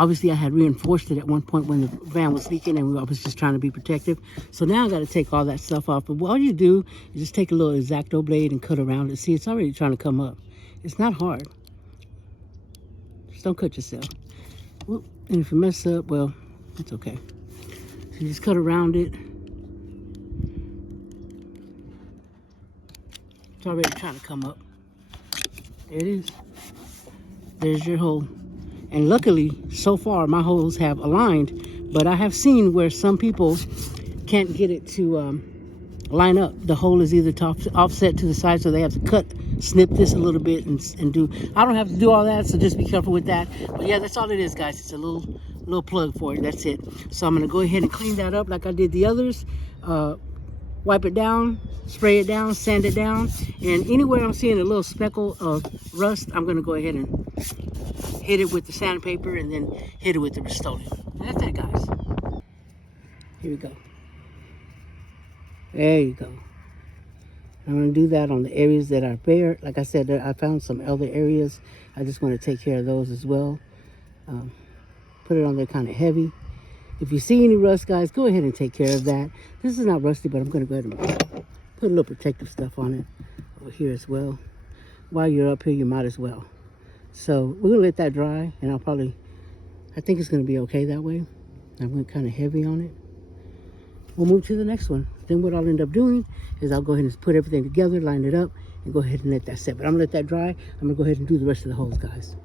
Obviously, I had reinforced it at one point when the van was leaking and I was just trying to be protective. So now I got to take all that stuff off. But all you do is just take a little X-Acto blade and cut around it. See, it's already trying to come up. It's not hard. Just don't cut yourself. Whoop. And if you mess up, well, it's okay. So you just cut around it. It's already trying to come up. There it is. There's your hole. And luckily, so far, my holes have aligned, but I have seen where some people can't get it to line up. The hole is either offset to the side, so they have to snip this a little bit and do. I don't have to do all that, so just be careful with that. But yeah, that's all it is, guys. It's a little plug for it. That's it. So I'm gonna go ahead and clean that up like I did the others. Wipe it down, spray it down, sand it down, and anywhere I'm seeing a little speckle of rust, I'm gonna go ahead and hit it with the sandpaper and then hit it with the Rust-Oleum. And that's it, guys. Here we go. There you go. I'm going to do that on the areas that are bare. Like I said, I found some other areas. I just want to take care of those as well. Put it on there kind of heavy. If you see any rust, guys, go ahead and take care of that. This is not rusty, but I'm going to go ahead and put a little protective stuff on it over here as well. While you're up here, you might as well. So we're going to let that dry, and I think it's going to be okay that way. I'm going kind of heavy on it. We'll move to the next one. Then what I'll end up doing is I'll go ahead and put everything together, line it up, and go ahead and let that set. But I'm going to let that dry. I'm going to go ahead and do the rest of the holes, guys.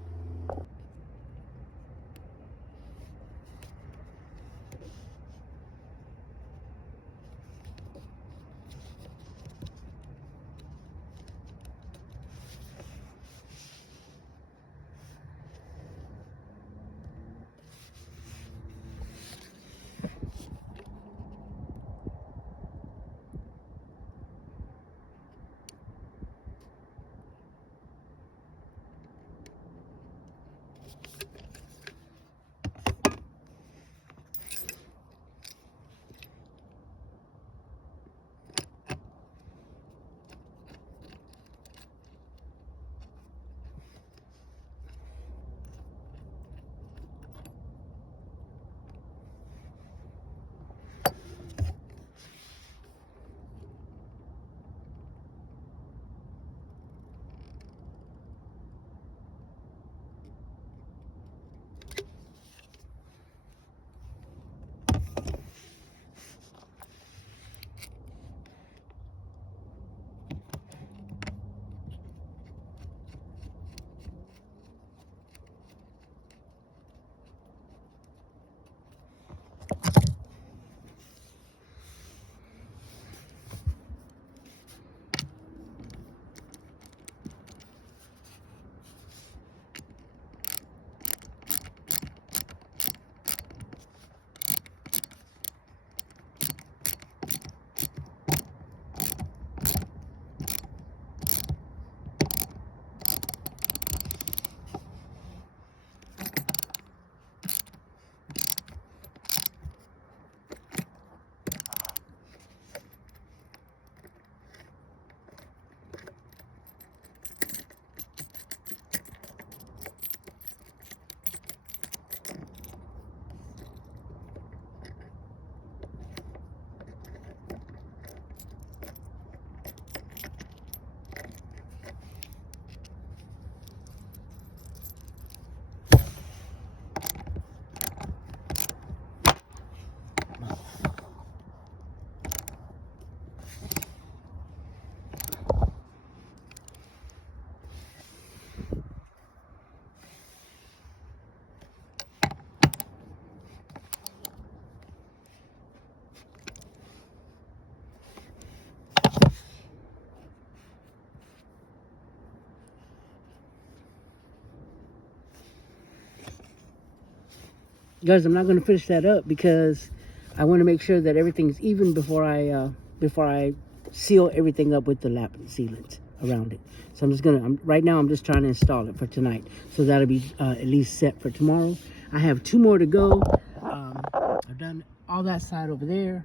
Guys, I'm not going to finish that up because I want to make sure that everything's even before I seal everything up with the lap sealant around it. So I'm just gonna, right now I'm just trying to install it for tonight. So that'll be at least set for tomorrow. I have 2 more to go. I've done all that side over there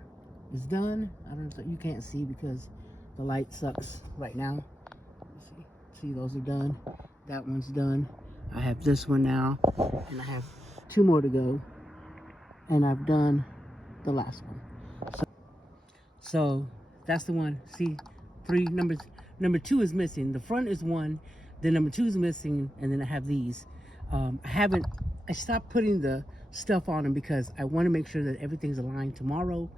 is done. I don't know if you can't see because the light sucks right now. See, those are done. That one's done. I have this one now, and I have 2 more to go, and I've done the last one. So that's the one. See, 3 numbers. Number 2 is missing. The front is 1, then number 2 is missing, and then I have these. I stopped putting the stuff on them because I want to make sure that everything's aligned tomorrow,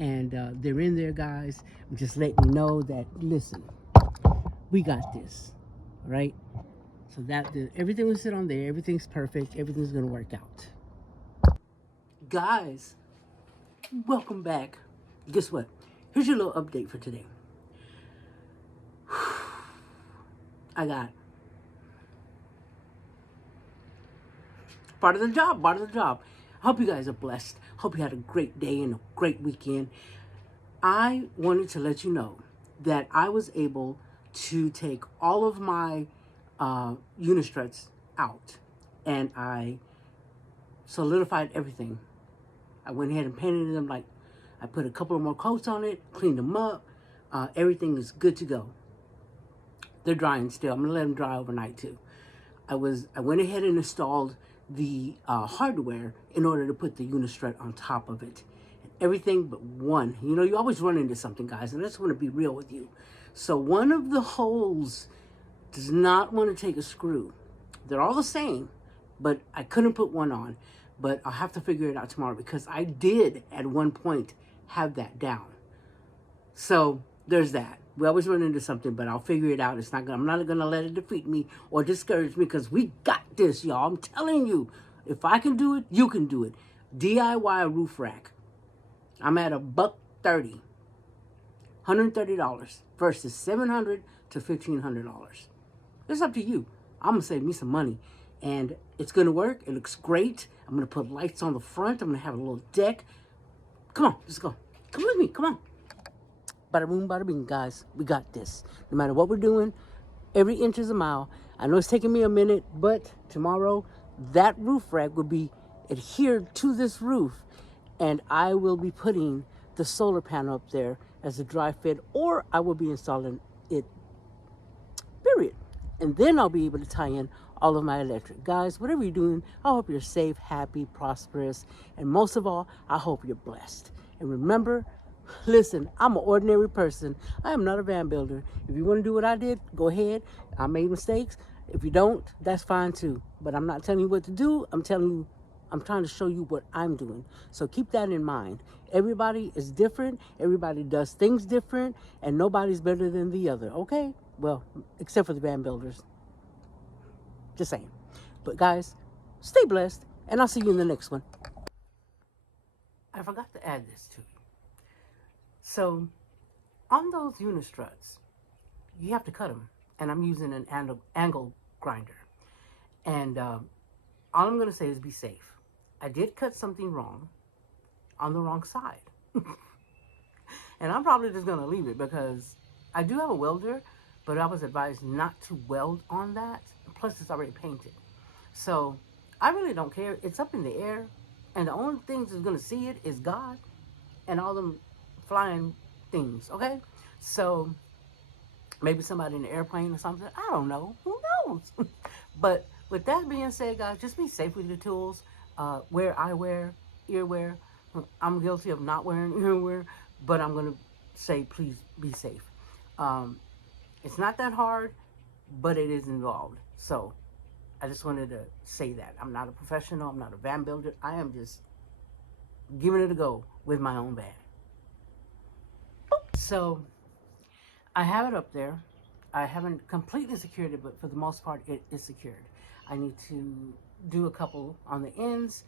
and they're in there, guys. I'm just letting you know that, listen, we got this, all right? So that everything will sit on there. Everything's perfect. Everything's gonna work out. Guys, welcome back. Guess what? Here's your little update for today. I got part of the job. I hope you guys are blessed. Hope you had a great day and a great weekend. I wanted to let you know that I was able to take all of my unistruts out, and I solidified everything. I went ahead and painted them. Like, I put a couple of more coats on it, cleaned them up. Everything is good to go. They're drying still. I'm gonna let them dry overnight too. I went ahead and installed the hardware in order to put the unistrut on top of it. Everything but one. You know, you always run into something, guys, and I just want to be real with you. So one of the holes does not want to take a screw. They're all the same, but I couldn't put one on. But I'll have to figure it out tomorrow, because I did at one point have that down. So there's that. We always run into something, but I'll figure it out. I'm not gonna let it defeat me or discourage me, because we got this, y'all. I'm telling you, if I can do it, you can do it. DIY roof rack. I'm at $130, $130 versus $700 to $1,500. It's up to you. I'm gonna save me some money, and it's gonna work. It looks great. I'm gonna put lights on the front. I'm gonna have a little deck. Come on, let's go. Come with me. Come on. Bada boom, bada bing, guys. We got this. No matter what we're doing, every inch is a mile. I know it's taking me a minute, but tomorrow that roof rack will be adhered to this roof, and I will be putting the solar panel up there as a dry fit, or I will be installing it, period. And then I'll be able to tie in all of my electric. Guys, whatever you're doing, I hope you're safe, happy, prosperous, and most of all, I hope you're blessed. And remember, listen, I'm an ordinary person. I am not a van builder. If you want to do what I did, go ahead. I made mistakes. If you don't, that's fine too. But I'm not telling you what to do. I'm trying to show you what I'm doing. So keep that in mind. Everybody is different. Everybody does things different, and nobody's better than the other, okay? Well, except for the van builders. Just saying. But guys, stay blessed, and I'll see you in the next one. I forgot to add this to you. So, on those unistruts, you have to cut them, and I'm using an angle grinder. And all I'm going to say is be safe. I did cut something wrong on the wrong side. And I'm probably just going to leave it, because I do have a welder, but I was advised not to weld on that. Plus, it's already painted. So, I really don't care. It's up in the air, and the only things that's going to see it is God and all them flying things, okay? So, maybe somebody in the airplane or something. I don't know. Who knows? But with that being said, guys, just be safe with your tools. Wear eyewear, earwear. I'm guilty of not wearing earwear, but I'm going to say please be safe. It's not that hard, but it is involved. So I just wanted to say that. I'm not a professional. I'm not a van builder. I am just giving it a go with my own van. So I have it up there. I haven't completely secured it, but for the most part, it is secured. I need to do a couple on the ends.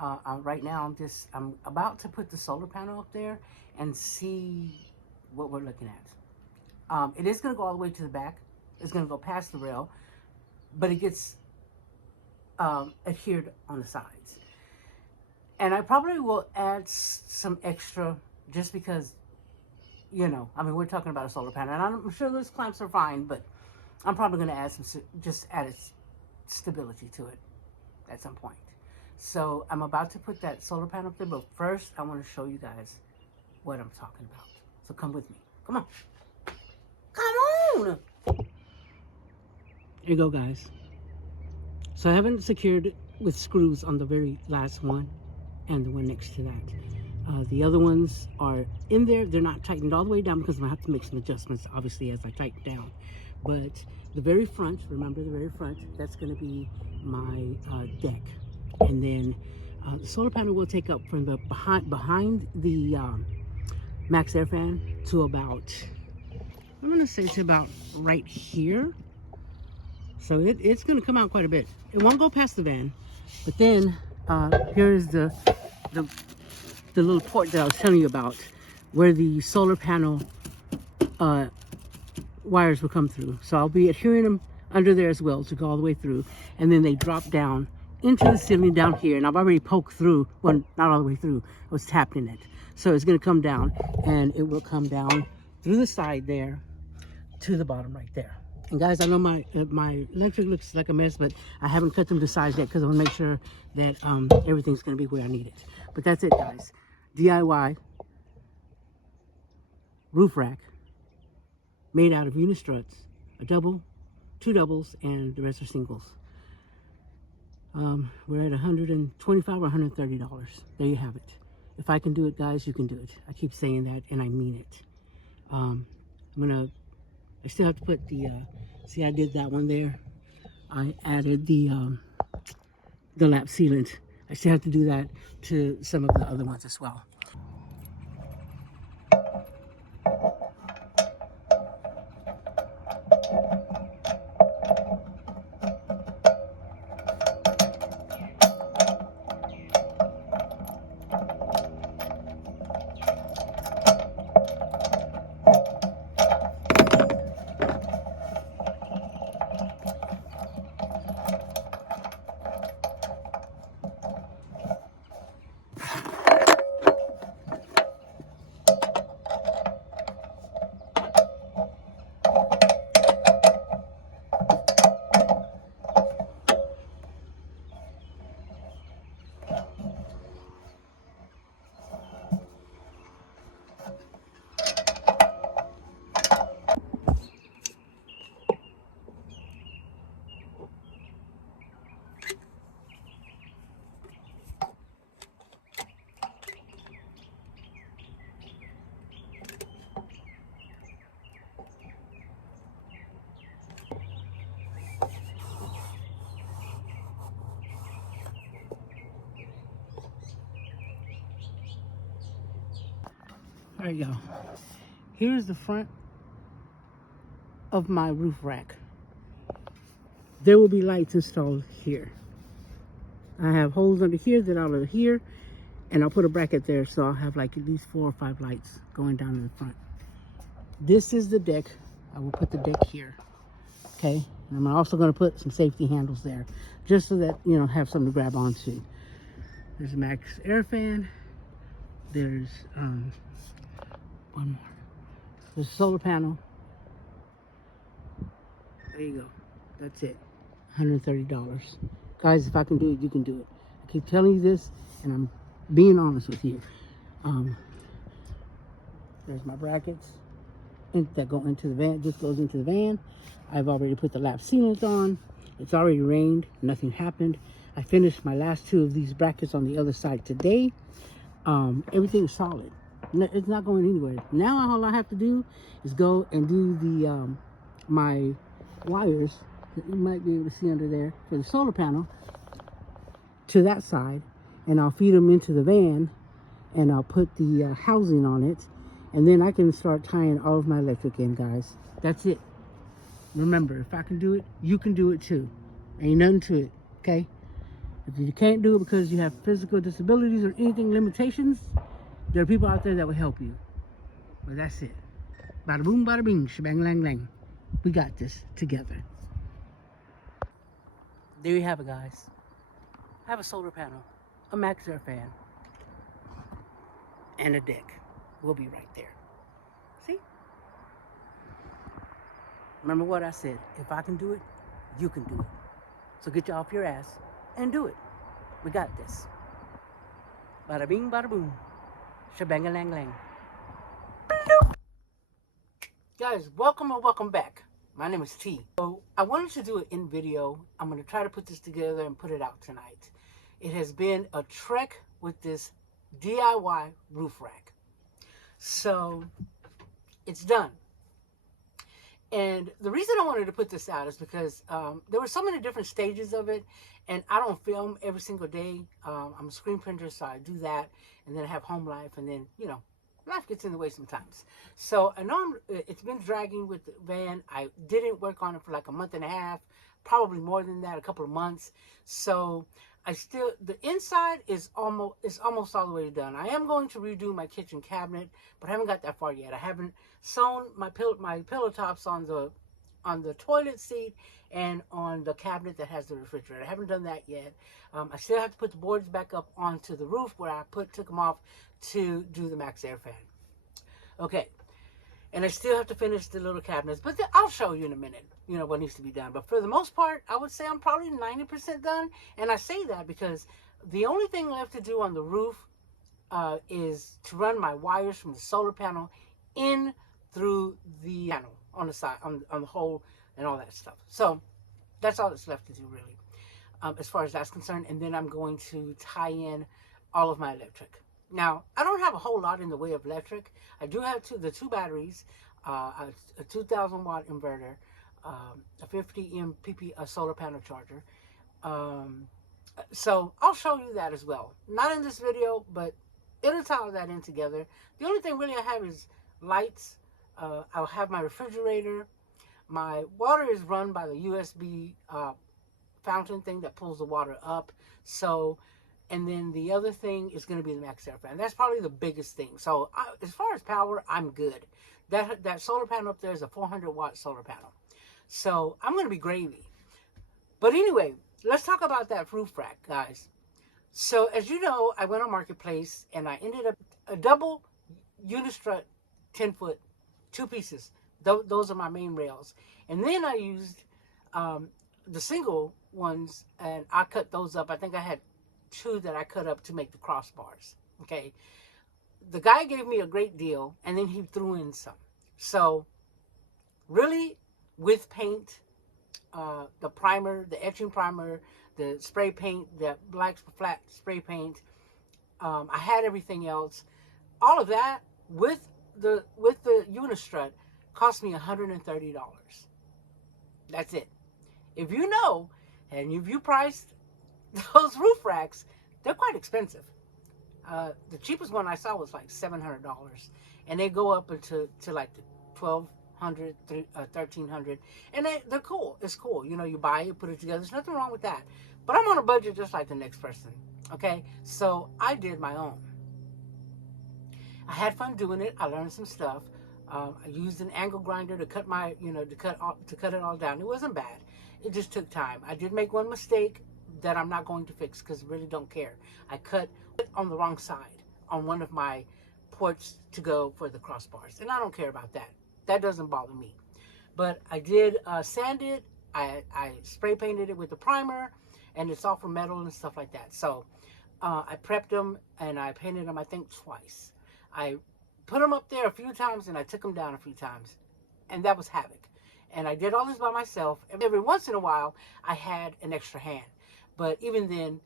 Right now, I'm about to put the solar panel up there and see what we're looking at. It is going to go all the way to the back. It's going to go past the rail, but it gets adhered on the sides. And I probably will add some extra, just because, you know, I mean, we're talking about a solar panel, and I'm sure those clamps are fine, but I'm probably going to add some, just added stability to it at some point. So I'm about to put that solar panel up there, but first I want to show you guys what I'm talking about. So come with me. Come on. Come on! Here you go, guys. So I haven't secured with screws on the very last one and the one next to that. The other ones are in there. They're not tightened all the way down because I'm gonna have to make some adjustments, obviously, as I tighten down. But the very front, remember the very front, that's gonna be my deck. And then the solar panel will take up from the behind the Max Air fan to about, I'm gonna say to about right here. So it's gonna come out quite a bit. It won't go past the van, but then here's the little port that I was telling you about, where the solar panel wires will come through. So I'll be adhering them under there as well to go all the way through, and then they drop down into the ceiling down here. And I've already poked through, well, not all the way through, I was tapping it. So it's gonna come down, and it will come down through the side there to the bottom right there. And guys, I know my electric looks like a mess, but I haven't cut them to size yet because I want to make sure that everything's going to be where I need it. But that's it, guys. DIY roof rack made out of unistruts, a double, 2 doubles, and the rest are singles. We're at $125 or $130. There you have it. If I can do it, guys, you can do it. I keep saying that, and I mean it. I still have to put the, see, I did that one there. I added the lap sealant. I still have to do that to some of the other ones as well. All right, y'all. Here's the front of my roof rack. There will be lights installed here. I have holes under here that I'll adhere, and I'll put a bracket there, so I'll have like at least 4 or 5 lights going down in the front. This is the deck. I will put the deck here, okay? And I'm also going to put some safety handles there, just so that, you know, have something to grab onto. There's a Max Air fan. There's one more. There's a solar panel. There you go. That's it. $130. Guys, if I can do it, you can do it. I keep telling you this, and I'm being honest with you. There's my brackets that go into the van. This goes into the van. I've already put the lap sealant on. It's already rained. Nothing happened. I finished my last 2 of these brackets on the other side today. Everything's solid. It's not going anywhere. Now all I have to do is go and do the my wires that you might be able to see under there for the solar panel to that side, and I'll feed them into the van, and I'll put the housing on it, and then I can start tying all of my electric in, guys. That's it. Remember, if I can do it, you can do it too. Ain't nothing to it, okay? If you can't do it because you have physical disabilities or anything, limitations, there are people out there that will help you. But that's it. Bada boom, bada bing, shebang lang lang. We got this together. There you have it, guys. I have a solar panel, a Max Air fan, and a deck. We'll be right there. See? Remember what I said. If I can do it, you can do it. So get you off your ass and do it. We got this. Bada bing, bada boom. Shebang lang lang. Guys, welcome or welcome back My name is T. So I wanted to do it in video. I'm going to try to put this together and put it out tonight. It has been a trek with this DIY roof rack. So it's done. And the reason I wanted to put this out is because there were so many different stages of it, and I don't film every single day. I'm a screen printer, so I do that, and then I have home life, and then, you know, life gets in the way sometimes. So I know it's been dragging with the van. I didn't work on it for like a month and a half, probably more than that, a couple of months. So the inside is almost all the way done. I am going to redo my kitchen cabinet, but I haven't got that far yet. I haven't sewn my pillow tops on the toilet seat and on the cabinet that has the refrigerator. I haven't done that yet. I still have to put the boards back up onto the roof where I took them off to do the Max Air fan. Okay. And I still have to finish the little cabinets, but I'll show you in a minute, you know, what needs to be done. But for the most part, I would say I'm probably 90% done. And I say that because the only thing left to do on the roof is to run my wires from the solar panel in through the panel on the side, on the hole and all that stuff. So that's all that's left to do, really, as far as that's concerned. And then I'm going to tie in all of my electric. Now, I don't have a whole lot in the way of electric. I do have the two batteries, a 2,000 watt inverter, a 50 MPP solar panel charger. So I'll show you that as well. Not in this video, but it'll tie all that in together. The only thing really I have is lights. I'll have my refrigerator. My water is run by the USB fountain thing that pulls the water up. So, and then the other thing is going to be the Max Air fan. That's probably the biggest thing. So as far as power, I'm good. That solar panel up there is a 400 watt solar panel. So I'm going to be gravy. But anyway, let's talk about that roof rack, guys. So as you know, I went on Marketplace and I ended up a double Unistrut 10-foot, 2 pieces. Those are my main rails. And then I used the single ones, and I cut those up. I think I had 2 that I cut up to make the crossbars. Okay. The guy gave me a great deal, and then he threw in some. So really, with paint, the primer, the etching primer, the spray paint, the black flat spray paint, I had everything else. All of that with the Unistrut cost me $130. That's it. If you know, and if you priced those roof racks, they're quite expensive. The cheapest one I saw was like $700, and they go up into like the $1,200, $1,300, and they're cool. It's cool. You know, you buy it, put it together. There's nothing wrong with that. But I'm on a budget just like the next person. Okay, so I did my own. I had fun doing it. I learned some stuff. I used an angle grinder to cut my, to cut it all down. It wasn't bad. It just took time. I did make one mistake that I'm not going to fix because I really don't care. I cut it on the wrong side on one of my ports to go for the crossbars, and I don't care about that. That doesn't bother me. But I did sand it. I spray painted it with the primer, and it's all from metal and stuff like that. So I prepped them and I painted them, I think, twice. I put them up there a few times and I took them down a few times, and that was havoc. And I did all this by myself. Every once in a while, I had an extra hand. But even then,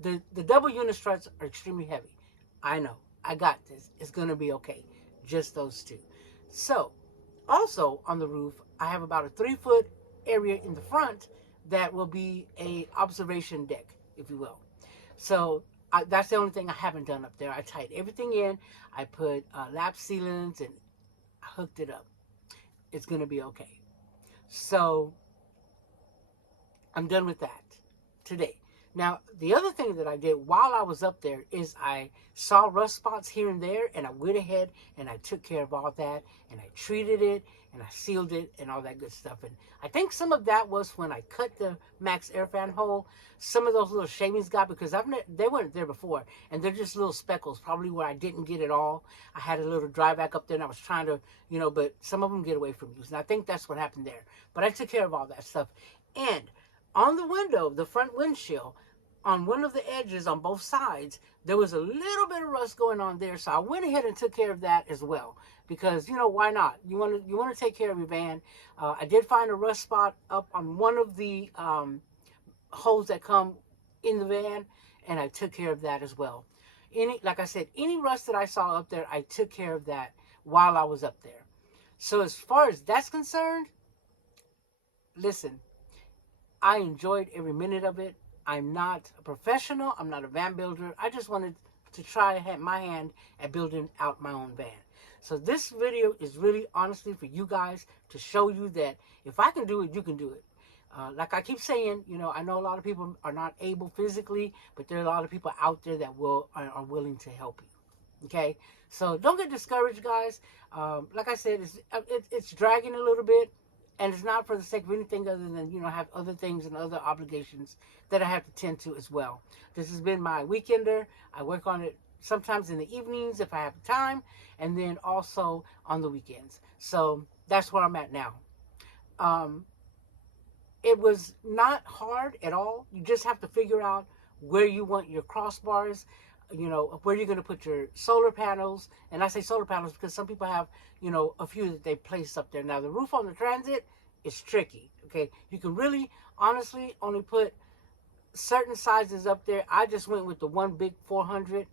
the double Unistruts are extremely heavy. I know. I got this. It's going to be okay. Just those 2. So, also on the roof, I have about a 3-foot area in the front that will be a observation deck, if you will. So, that's the only thing I haven't done up there. I tied everything in. I put lap sealants and I hooked it up. It's going to be okay. So, I'm done with that today. Now, the other thing that I did while I was up there is I saw rust spots here and there, and I went ahead and I took care of all that, and I treated it, and I sealed it, and all that good stuff. And I think some of that was when I cut the Max Air fan hole. Some of those little shavings got, because they weren't there before, and they're just little speckles, probably where I didn't get it all. I had a little dry back up there, and I was trying to, but some of them get away from you. And I think that's what happened there. But I took care of all that stuff. And on the window, the front windshield, on one of the edges on both sides, there was a little bit of rust going on there. So I went ahead and took care of that as well, because, you know, why not? You want to take care of your van. I did find a rust spot up on one of the holes that come in the van, and I took care of that as well. Like I said, any rust that I saw up there, I took care of that while I was up there. So as far as that's concerned, listen, I enjoyed every minute of it. I'm not a professional. I'm not a van builder. I just wanted to try my hand at building out my own van. So this video is really honestly for you guys, to show you that if I can do it, you can do it. Like I keep saying, you know, I know a lot of people are not able physically, but there are a lot of people out there that are willing to help you. Okay, so don't get discouraged, guys. Like I said, it's dragging a little bit, and it's not for the sake of anything other than, you know, I have other things and other obligations that I have to tend to as well. This has been my weekender. I work on it sometimes in the evenings if I have time, and then also on the weekends. So that's where I'm at now. It was not hard at all. You just have to figure out where you want your crossbars, you know, where you're going to put your solar panels. And I say solar panels because some people have, you know, a few that they place up there. Now, the roof on the Transit is tricky, okay? You can really, honestly, only put certain sizes up there. I just went with the one big 400.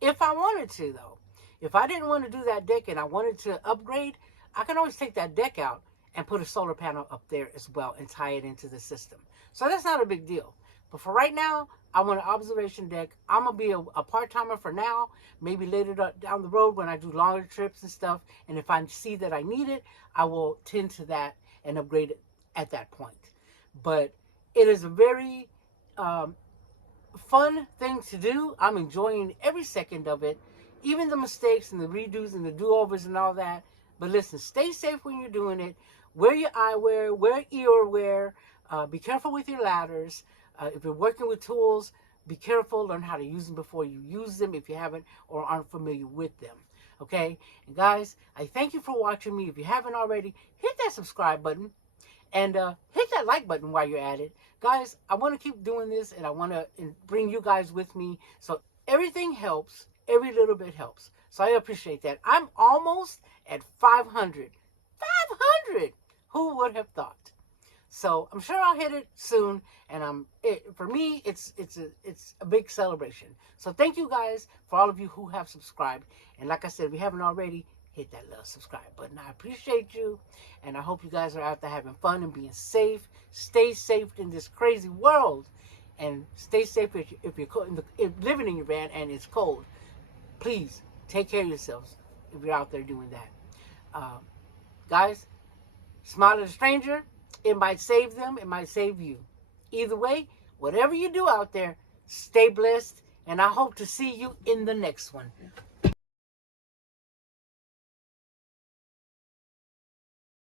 If I wanted to, though. If I didn't want to do that deck and I wanted to upgrade, I can always take that deck out and put a solar panel up there as well and tie it into the system. So that's not a big deal. But for right now, I want an observation deck. I'm going to be a part-timer for now. Maybe later down the road when I do longer trips and stuff. And if I see that I need it, I will tend to that and upgrade it at that point. But it is a very fun thing to do. I'm enjoying every second of it. Even the mistakes and the redos and the do-overs and all that. But listen, stay safe when you're doing it. Wear your eyewear, wear earwear, be careful with your ladders. If you're working with tools, be careful, learn how to use them before you use them if you haven't or aren't familiar with them. Okay? And guys, I thank you for watching me. If you haven't already, hit that subscribe button and hit that like button while you're at it. Guys, I want to keep doing this, and I want to bring you guys with me. So everything helps. Every little bit helps. So I appreciate that. I'm almost at 500. 500! Who would have thought? So I'm sure I'll hit it soon, and for me, it's a big celebration. So thank you guys for all of you who have subscribed. And like I said, if you haven't already, hit that little subscribe button. I appreciate you, and I hope you guys are out there having fun and being safe. Stay safe in this crazy world, and stay safe if you're living in your van and it's cold. Please take care of yourselves if you're out there doing that. Guys, smile at a stranger. It might save them. It might save you. Either way, whatever you do out there, stay blessed. And I hope to see you in the next one.